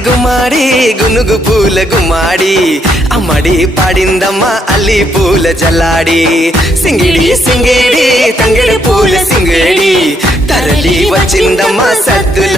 గుమ్మాడి గునుగు పూల గుమ్మాడి అమ్మడి పాడిందమ్మ అల్లి పూల జల్లాడి సింగిడి సింగిడి తంగిడి పూల సింగిడి తరలి వచ్చిందమ్మ సద్దుల